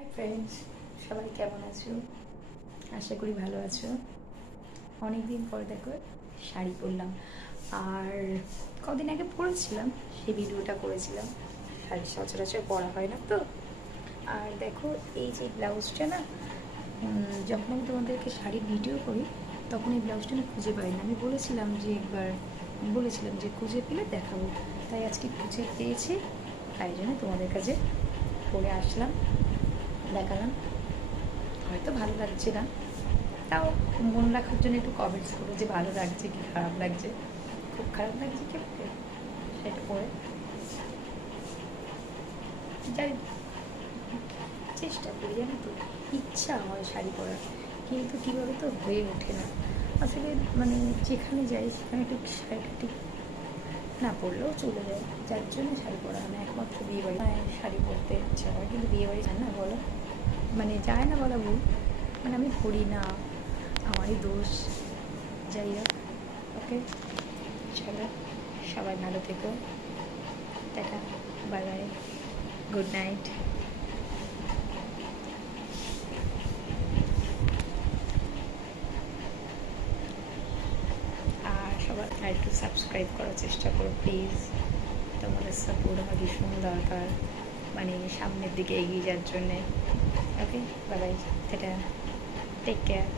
Hi friends সবাই কেমন আছো? আশা করি ভালো আছো। অনেক দিন পর দেখো, শাড়ি পরলাম। আর কদিন আগে পরেছিলাম, সেই ভিডিওটা করেছিলাম। শাড়ি সচরাচর পরা হয় না তো? আর দেখো, এই যে ব্লাউজটা না যখন আমি তোমাদেরকে শাড়ির ভিডিও করি, তখন এই ব্লাউজটা আমি খুঁজে পাই না। আমি বলেছিলাম যে একবার বলেছিলাম যে খুঁজে পেলে দেখাবো। তাই আজকে খুঁজে পেয়েছি, তাই জন্য তোমাদের কাছে পরে আসলাম। দেখালাম। হয়তো ভালো লাগছে না। তাও মন রাখার জন্য একটু কমেন্টস করো যে ভালো লাগছে কি খারাপ লাগছে। খুব খারাপ লাগছে কি সেটা পরে। যাই চেষ্টা করি জানো তো। ইচ্ছা হয় শাড়ি পরার। কিন্তু কীভাবে তো হয়ে ওঠে না। আসলে মানে যেখানে যাই সেখানে ঠিক শাড়িটা ঠিক না পড়লেও চলে যায়। যার জন্য শাড়ি পরা হয় না, একমাত্র বিয়ে বাড়ি শাড়ি পরতে ইচ্ছা হয় কিন্তু বিয়ে বাড়ি যায় না বলো। মানে যায় না বলা ভুল। মানে আমি পড়ি না। আমারই দোষ। যাই হোক, ওকে। চলো সবাই ভালো থেকো। Tata, bye bye. Good night আর সবাই আর একটু সাবস্ক্রাইব করার চেষ্টা করো প্লিজ তোমাদের সাপোর্ট আমার ভীষণ দরকার। মানে সামনের দিকে এগিয়ে যাওয়ার জন্যে। ওকে বাবাই সেটা টেক কেয়ার